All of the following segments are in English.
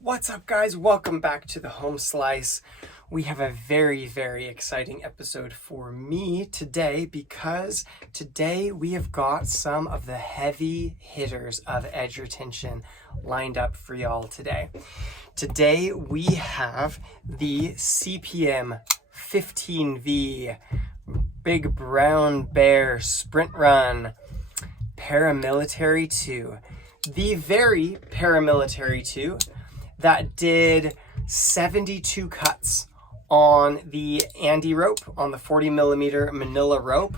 What's up, guys? Welcome back to the Home Slice. We have a very, very exciting episode for me today because today we have got some of the heavy hitters of edge retention lined up for y'all today. Today we have the CPM 15V Big Brown Bear Sprint Run Paramilitary 2. The very Paramilitary 2 that did 72 cuts on the Andy rope, on the 40mm Manila rope.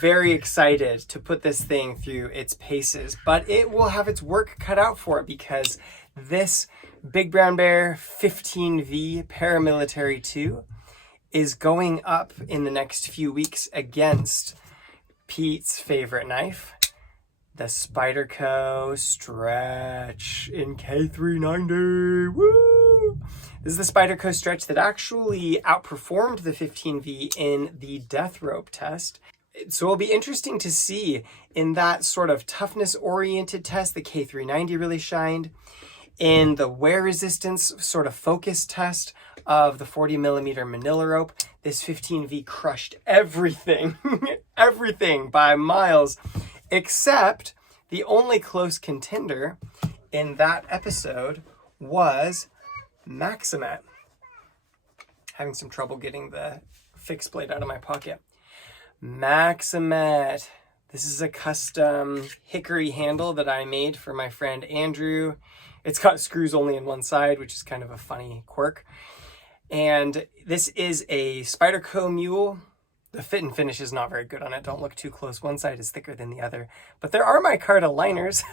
Very excited to put this thing through its paces, but it will have its work cut out for it because this Big Brown Bear 15V Paramilitary 2 is going up in the next few weeks against Pete's favorite knife, the Spyderco Stretch in K390. Woo! This is the Spyderco Stretch that actually outperformed the 15V in the death rope test. So it'll be interesting to see in that sort of toughness-oriented test, the K390 really shined. In the wear resistance sort of focus test of the 40mm Manila rope, this 15V crushed everything, everything by miles. Except the only close contender in that episode was Maxamet. Having some trouble getting the fixed blade out of my pocket. Maxamet. This is a custom hickory handle that I made for my friend Andrew. It's got screws only in one side, which is kind of a funny quirk. And this is a Spyderco Mule. The fit and finish is not very good on it. Don't look too close. One side is thicker than the other. But there are micarta liners.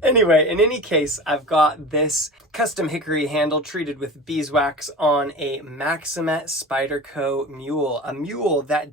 Anyway, in any case, I've got this custom hickory handle treated with beeswax on a Maxamet Spyderco Mule. A mule that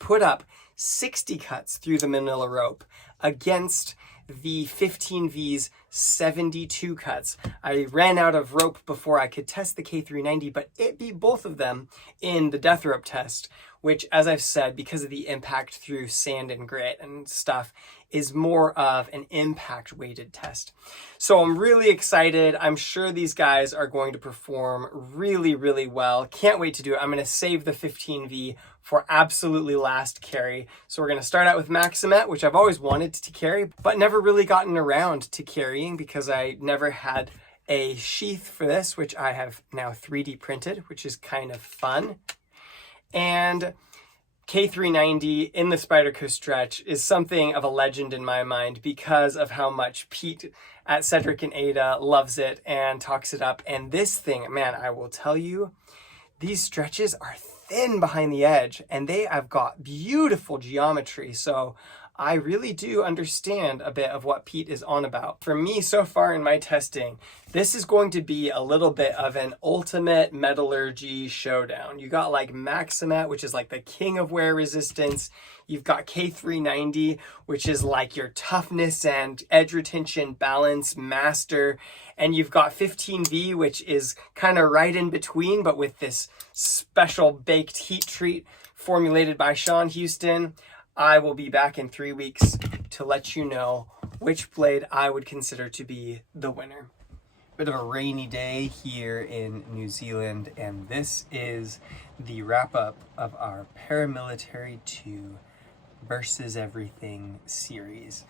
put up 60 cuts through the Manila rope against the 15V's 72 cuts. I ran out of rope before I could test the K390, but it beat both of them in the death rope test, which, as I've said, because of the impact through sand and grit and stuff, is more of an impact weighted test. So I'm really excited. I'm sure these guys are going to perform really, really well. Can't wait to do it. I'm going to save the 15V for absolutely last carry. So we're going to start out with Maxamet, which I've always wanted to carry, but never really gotten around to carrying because I never had a sheath for this, which I have now 3D printed, which is kind of fun. And K390 in the Spyderco Stretch is something of a legend in my mind because of how much Pete at Cedric and Ada loves it and talks it up. And this thing, man, I will tell you, these stretches are thin behind the edge and they have got beautiful geometry. So I really do understand a bit of what Pete is on about. For me, so far in my testing, this is going to be a little bit of an ultimate metallurgy showdown. You got like Maxamet, which is like the king of wear resistance. You've got K390, which is like your toughness and edge retention balance master. And you've got 15V, which is kind of right in between, but with this special baked heat treat formulated by Sean Houston. I will be back in 3 weeks to let you know which blade I would consider to be the winner. Bit of a rainy day here in New Zealand, and this is the wrap-up of our Paramilitary 2 Versus Everything series.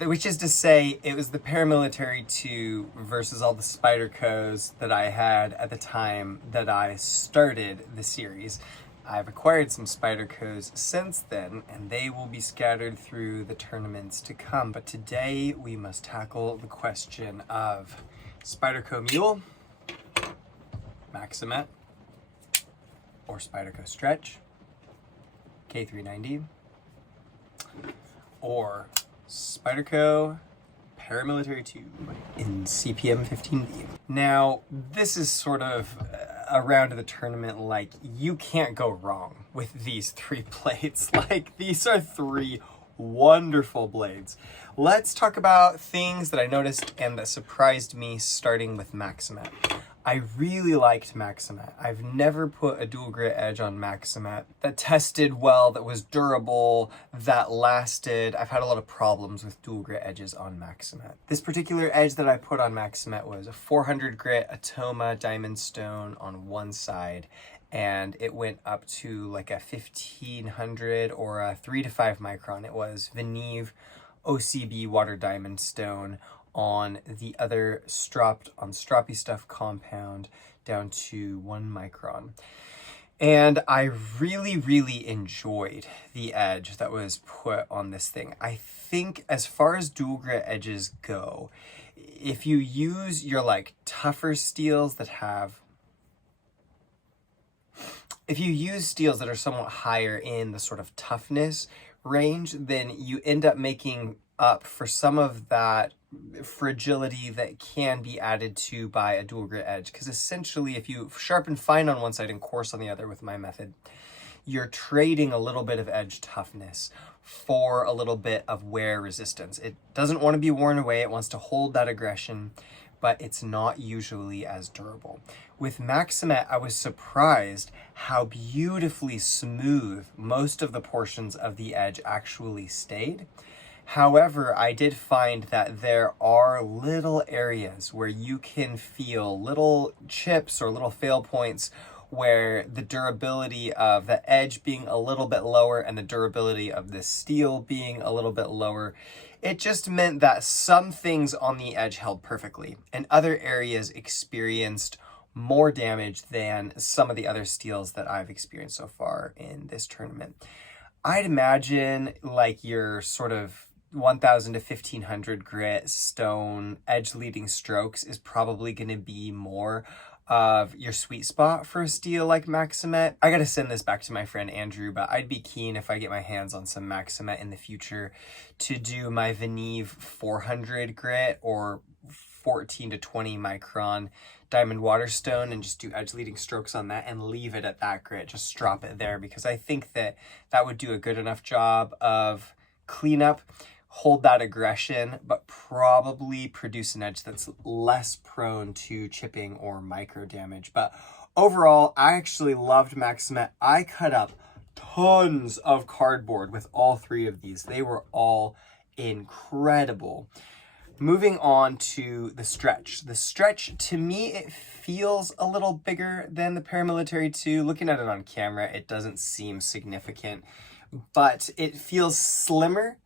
Which is to say, it was the Paramilitary 2 versus all the Spydercos that I had at the time that I started the series. I've acquired some Spydercos since then, and they will be scattered through the tournaments to come. But today, we must tackle the question of Spyderco Mule, Maxamet, or Spyderco Stretch, K390, or Spyderco Paramilitary 2 in CPM 15V. Now, this is sort of a round of the tournament like you can't go wrong with these three blades. Like, these are three wonderful blades. Let's talk about things that I noticed and that surprised me, starting with Maxamet. I really liked Maxamet. I've never put a dual grit edge on Maxamet that tested well, that was durable, that lasted. I've had a lot of problems with dual grit edges on Maxamet. This particular edge that I put on Maxamet was a 400 grit Atoma diamond stone on one side, and it went up to like a 1500 or a 3 to 5 micron. It was Veneve OCB water diamond stone on the other stroppy stuff compound down to 1 micron. And I really, really enjoyed the edge that was put on this thing. I think as far as dual grit edges go, if you use your like tougher steels that have, if you use steels that are somewhat higher in the sort of toughness range, then you end up making up for some of that fragility that can be added to by a dual grit edge. Because essentially, if you sharpen fine on one side and coarse on the other with my method, you're trading a little bit of edge toughness for a little bit of wear resistance. It doesn't want to be worn away. It wants to hold that aggression, but it's not usually as durable. With Maxamet, I was surprised how beautifully smooth most of the portions of the edge actually stayed. However, I did find that there are little areas where you can feel little chips or little fail points where the durability of the edge being a little bit lower and the durability of the steel being a little bit lower. It just meant that some things on the edge held perfectly and other areas experienced more damage than some of the other steels that I've experienced so far in this tournament. I'd imagine like your sort of 1000 to 1500 grit stone edge leading strokes is probably going to be more of your sweet spot for a steel like Maxamet. I gotta send this back to my friend Andrew, but I'd be keen if I get my hands on some Maxamet in the future to do my Veneve 400 grit or 14 to 20 micron diamond waterstone and just do edge leading strokes on that and leave it at that grit, just drop it there, because I think that that would do a good enough job of cleanup, hold that aggression, but probably produce an edge that's less prone to chipping or micro damage. But overall, I actually loved Maxamet. I cut up tons of cardboard with all three of these. They were all incredible. Moving on to the Stretch. The Stretch, to me, it feels a little bigger than the Para Military 2. Looking at it on camera, it doesn't seem significant, but it feels slimmer,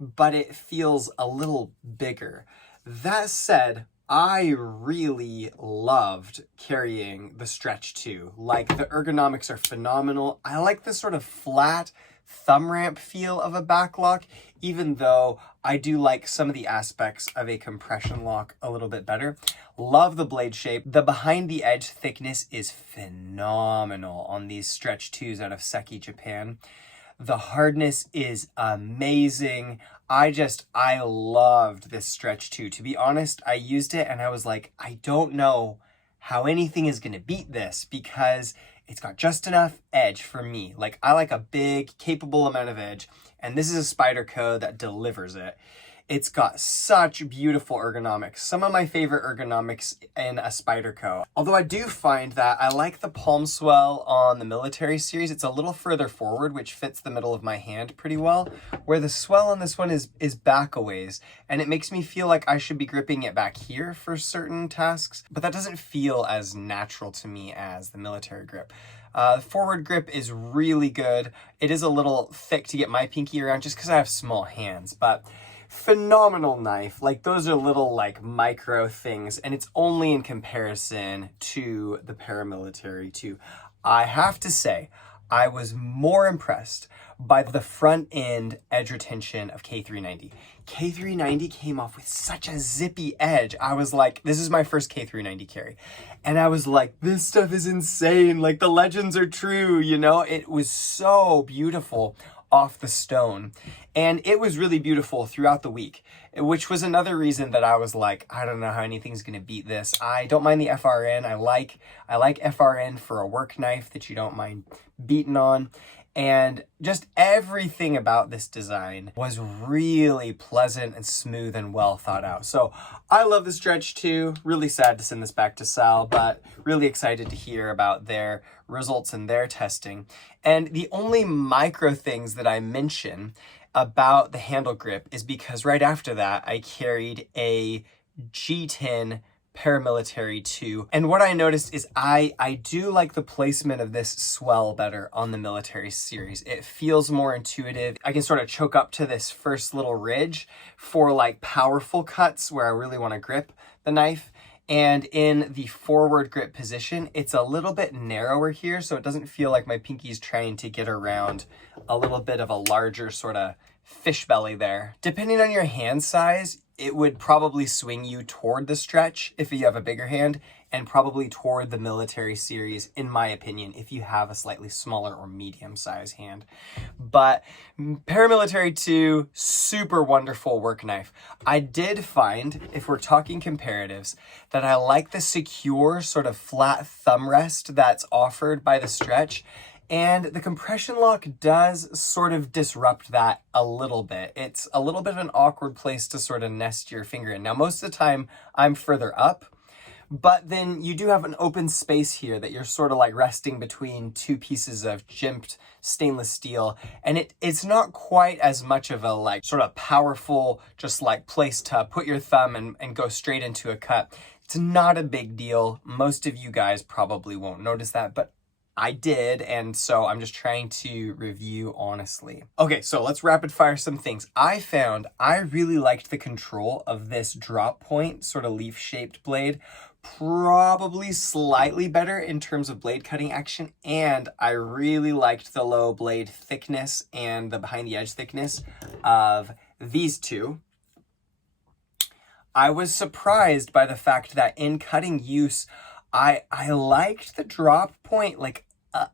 but it feels a little bigger. That said, I really loved carrying the Stretch 2. Like, the ergonomics are phenomenal. I like the sort of flat thumb ramp feel of a back lock, even though I do like some of the aspects of a compression lock a little bit better. Love the blade shape. The behind the edge thickness is phenomenal on these Stretch 2s out of Seki, Japan. The hardness is amazing. I loved this Stretch 2. To be honest, I used it and I was like, I don't know how anything is going to beat this, because it's got just enough edge for me. Like, I like a big, capable amount of edge, and this is a Spyderco that delivers it. It's got such beautiful ergonomics. Some of my favorite ergonomics in a Spyderco. Although I do find that I like the palm swell on the military series. It's a little further forward, which fits the middle of my hand pretty well, where the swell on this one is back a ways, and it makes me feel like I should be gripping it back here for certain tasks, but that doesn't feel as natural to me as the military grip. Forward grip is really good. It is a little thick to get my pinky around just because I have small hands, but phenomenal knife. Like, those are little like micro things, and it's only in comparison to the Para Military 2. I have to say, I was more impressed by the front end edge retention of K390. K390 came off with such a zippy edge. I was like, this is my first K390 carry. And I was like, this stuff is insane. Like, the legends are true, you know? It was so beautiful off the stone. And it was really beautiful throughout the week, which was another reason that I was like, I don't know how anything's going to beat this. I don't mind the FRN. I like FRN for a work knife that you don't mind beating on. And just everything about this design was really pleasant and smooth and well thought out. So I love the Stretch too. Really sad to send this back to Sal, but really excited to hear about their results in their testing. And the only micro things that I mention about the handle grip is because right after that, I carried a G10 Para Military 2. And what I noticed is I do like the placement of this swell better on the Military series. It feels more intuitive. I can sort of choke up to this first little ridge for like powerful cuts where I really want to grip the knife. And in the forward grip position, it's a little bit narrower here, so it doesn't feel like my pinky's trying to get around a little bit of a larger sort of fish belly there. Depending on your hand size, it would probably swing you toward the Stretch if you have a bigger hand, and probably toward the Military series, in my opinion, if you have a slightly smaller or medium-sized hand. But Para Military 2, super wonderful work knife. I did find, if we're talking comparatives, that I like the secure sort of flat thumb rest that's offered by the Stretch. And the compression lock does sort of disrupt that a little bit. It's a little bit of an awkward place to sort of nest your finger in. Now, most of the time I'm further up, but then you do have an open space here that you're sort of like resting between two pieces of jimped stainless steel. And it's not quite as much of a like sort of powerful, just like place to put your thumb and go straight into a cut. It's not a big deal. Most of you guys probably won't notice that, but I did, and so I'm just trying to review honestly. Okay, so let's rapid fire some things. I found I really liked the control of this drop point, sort of leaf-shaped blade, probably slightly better in terms of blade cutting action, and I really liked the low blade thickness and the behind the edge thickness of these two. I was surprised by the fact that in cutting use, I liked the drop point like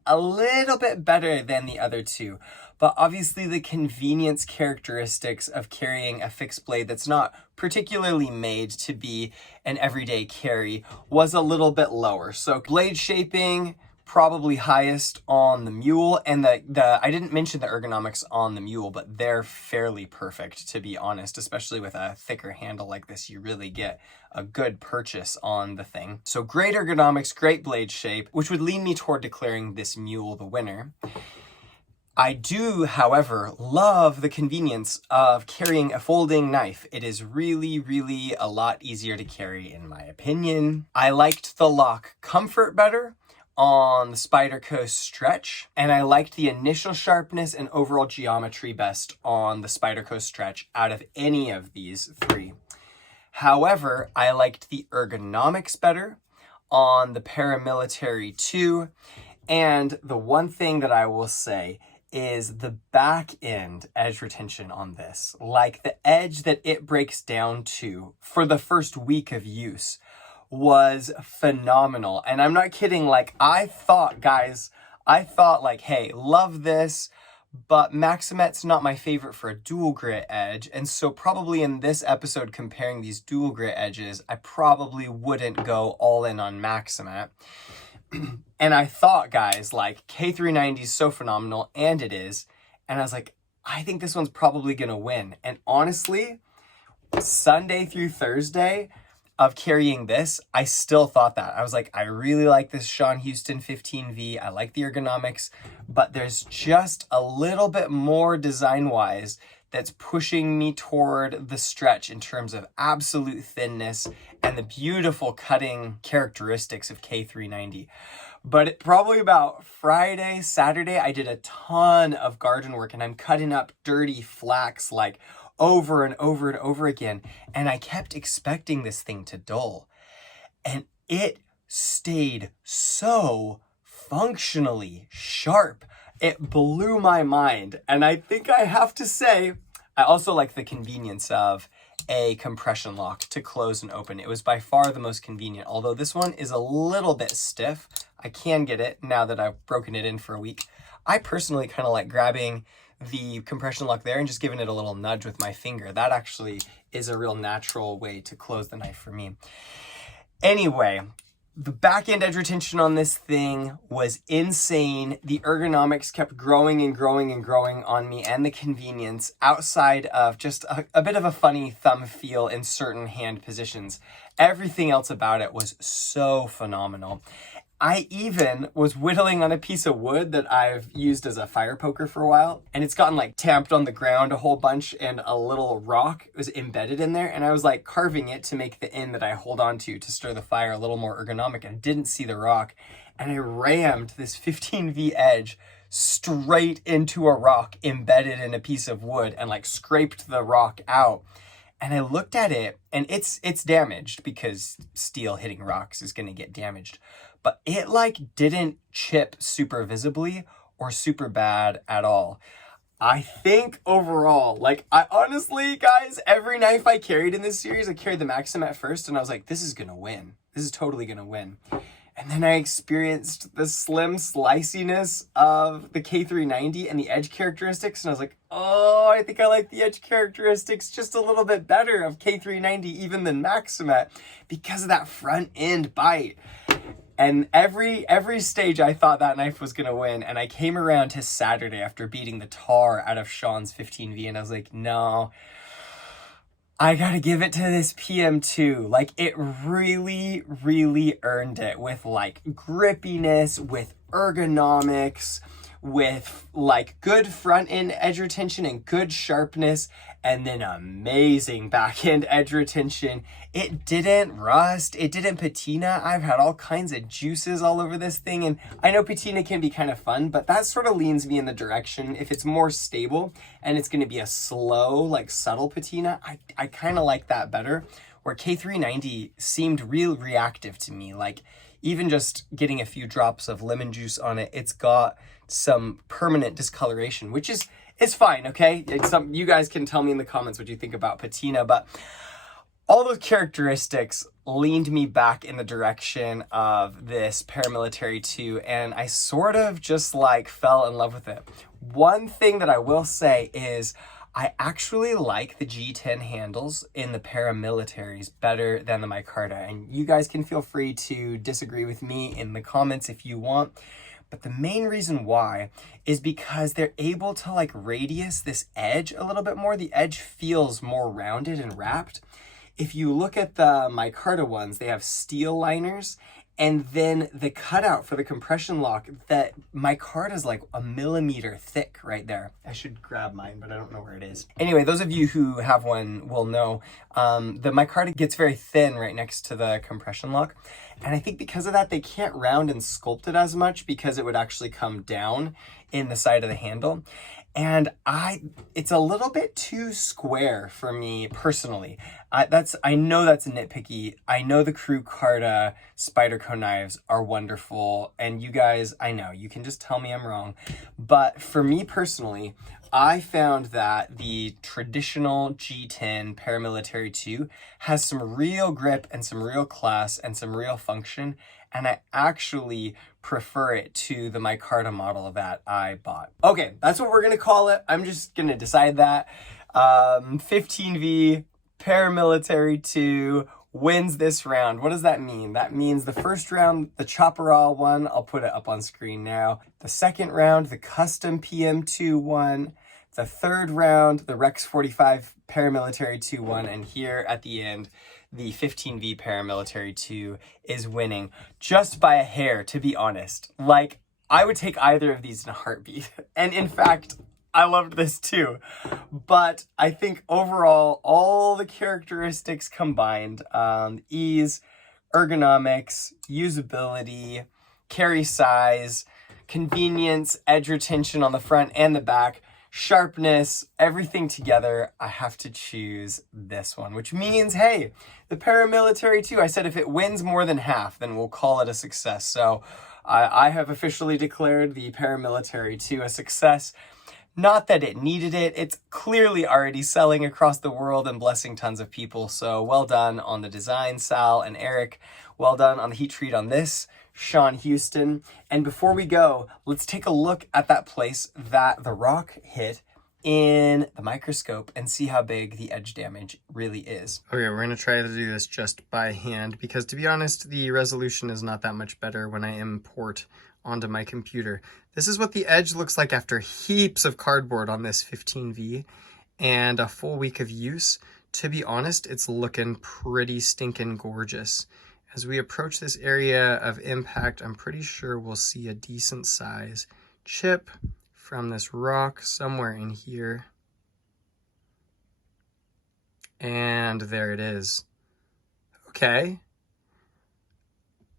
a little bit better than the other two, but obviously the convenience characteristics of carrying a fixed blade that's not particularly made to be an everyday carry was a little bit lower. So blade shaping, probably highest on the Mule, and I didn't mention the ergonomics on the Mule, but they're fairly perfect, to be honest. Especially with a thicker handle like this, you really get a good purchase on the thing. So great ergonomics, great blade shape, which would lead me toward declaring this Mule the winner. I do, however, love the convenience of carrying a folding knife. It is really, really a lot easier to carry, in my opinion. I liked the lock comfort better on the Spyderco Stretch, and I liked the initial sharpness and overall geometry best on the Spyderco Stretch out of any of these three. However, I liked the ergonomics better on the Para Military 2, and the one thing that I will say is the back end edge retention on this, like the edge that it breaks down to for the first week of use, was phenomenal. And I'm not kidding, like I thought like, hey, love this, but Maxamet's not my favorite for a dual grit edge, and so probably in this episode comparing these dual grit edges, I probably wouldn't go all in on Maxamet. And I thought, guys, like K390 is so phenomenal, and it is, and I was like, I think this one's probably gonna win. And honestly, Sunday through Thursday of carrying this, I still thought that. I was like, I really like this Sean Houston 15V. I like the ergonomics, but there's just a little bit more design-wise that's pushing me toward the Stretch in terms of absolute thinness and the beautiful cutting characteristics of K390. But probably about Friday, Saturday, I did a ton of garden work, and I'm cutting up dirty flax like over and over and over again, and I kept expecting this thing to dull, and it stayed so functionally sharp. It blew my mind, and I think I have to say, I also like the convenience of a compression lock to close and open. It was by far the most convenient, although this one is a little bit stiff. I can get it now that I've broken it in for a week. I personally kind of like grabbing the compression lock there and just giving it a little nudge with my finger. That actually is a real natural way to close the knife for me. Anyway, The back end edge retention on this thing was insane. The ergonomics kept growing and growing and growing on me, and the convenience outside of just a bit of a funny thumb feel in certain hand positions. Everything else about it was so phenomenal. I even was whittling on a piece of wood that I've used as a fire poker for a while, and it's gotten like tamped on the ground a whole bunch, and a little rock was embedded in there, and I was like carving it to make the end that I hold on to stir the fire a little more ergonomic, and didn't see the rock, and I rammed this 15V edge straight into a rock embedded in a piece of wood and like scraped the rock out. And I looked at it, and it's damaged because steel hitting rocks is going to get damaged. But it like didn't chip super visibly or super bad at all. I think overall, like I honestly, guys, every knife I carried in this series, I carried the Maxamet first, and I was like, this is going to win. This is totally going to win. And then I experienced the slim sliciness of the K390 and the edge characteristics. And I was like, oh, I think I like the edge characteristics just a little bit better of K390 even than Maxamet because of that front end bite. And every stage I thought that knife was going to win. And I came around to Saturday after beating the tar out of Sean's 15V. And I was like, no, I gotta give it to this PM2. Like, it really, really earned it with like grippiness, with ergonomics, with like good front end edge retention and good sharpness, and then amazing back end edge retention. It didn't rust, it didn't patina. I've had all kinds of juices all over this thing, and I know patina can be kind of fun, but that sort of leans me in the direction, if it's more stable and it's gonna be a slow, like subtle patina, I kind of like that better. Where K390 seemed real reactive to me, like even just getting a few drops of lemon juice on it, it's got some permanent discoloration, which is fine, okay? You guys can tell me in the comments what you think about patina, but all those characteristics leaned me back in the direction of this Paramilitary 2, and I sort of just like fell in love with it. One thing that I will say is I actually like the G10 handles in the Paramilitaries better than the micarta, and you guys can feel free to disagree with me in the comments if you want. But the main reason why is because they're able to like radius this edge a little bit more. The edge feels more rounded and wrapped. If you look at the micarta ones, they have steel liners, and then the cutout for the compression lock, that micarta is like a millimeter thick right there. I should grab mine, but I don't know where it is. Anyway, those of you who have one will know the micarta gets very thin right next to the compression lock. And I think because of that, they can't round and sculpt it as much because it would actually come down in the side of the handle. And it's a little bit too square for me personally. I know that's nitpicky. I know the Crucible Spyderco knives are wonderful, and you guys, I know you can just tell me I'm wrong. But for me personally, I found that the traditional G10 Paramilitary 2 has some real grip and some real class and some real function, and I actually prefer it to the micarta model that I bought. Okay, that's what we're gonna call it. I'm just gonna decide that. 15V Paramilitary 2 wins this round. What does that mean? That means the first round, the Chopperall one, I'll put it up on screen now. The second round, the custom PM2 one. The third round, the Rex 45 Paramilitary 2 one, and here at the end, the 15V Paramilitary 2 is winning just by a hair, to be honest. Like, I would take either of these in a heartbeat. And in fact, I loved this too. But I think overall, all the characteristics combined, ease, ergonomics, usability, carry size, convenience, edge retention on the front and the back, sharpness, everything together, I have to choose this one, which means, hey, the Paramilitary 2, I said if it wins more than half, then we'll call it a success. So I have officially declared the Paramilitary 2 a success. Not that it needed it. It's clearly already selling across the world and blessing tons of people. So well done on the design, Sal and Eric. Well done on the heat treat on this, Sean Houston. And before we go, let's take a look at that place that the rock hit in the microscope and see how big the edge damage really is. Okay, we're gonna try to do this just by hand because, to be honest, the resolution is not that much better when I import onto my computer. This is what the edge looks like after heaps of cardboard on this 15V and a full week of use. To be honest, it's looking pretty stinking gorgeous. As we approach this area of impact, I'm pretty sure we'll see a decent size chip from this rock somewhere in here. And there it is. Okay.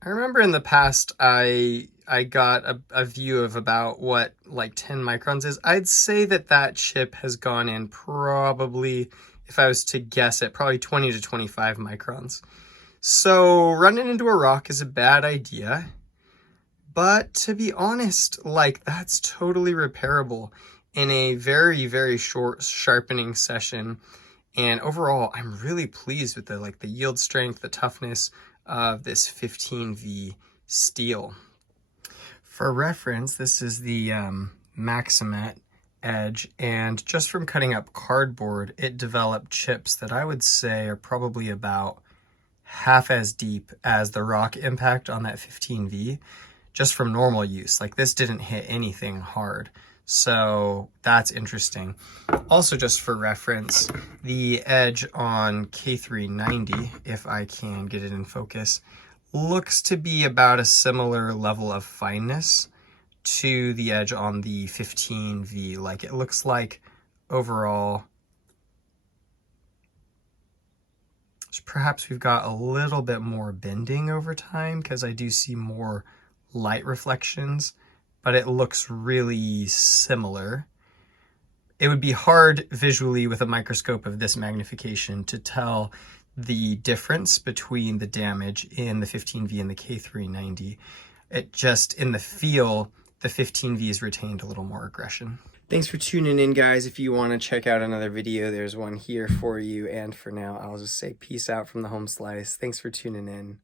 I remember in the past I got a view of about what like 10 microns is. I'd say that chip has gone in probably, if I was to guess it, probably 20 to 25 microns. So running into a rock is a bad idea. But to be honest, like, that's totally repairable in a very, very short sharpening session. And overall, I'm really pleased with the yield strength, the toughness of this 15V steel. For reference, this is the Maxamet edge, and just from cutting up cardboard, it developed chips that I would say are probably about half as deep as the rock impact on that 15V, just from normal use. Like, this didn't hit anything hard. So that's interesting. Also, just for reference, the edge on K390, if I can get it in focus, looks to be about a similar level of fineness to the edge on the 15V. Like, it looks like overall, perhaps we've got a little bit more bending over time because I do see more light reflections, but it looks really similar. It would be hard visually with a microscope of this magnification to tell the difference between the damage in the 15V and the K390. It just, in the feel, the 15V has retained a little more aggression. Thanks for tuning in, guys. If you want to check out another video, there's one here for you. And for now, I'll just say peace out from the home slice. Thanks for tuning in.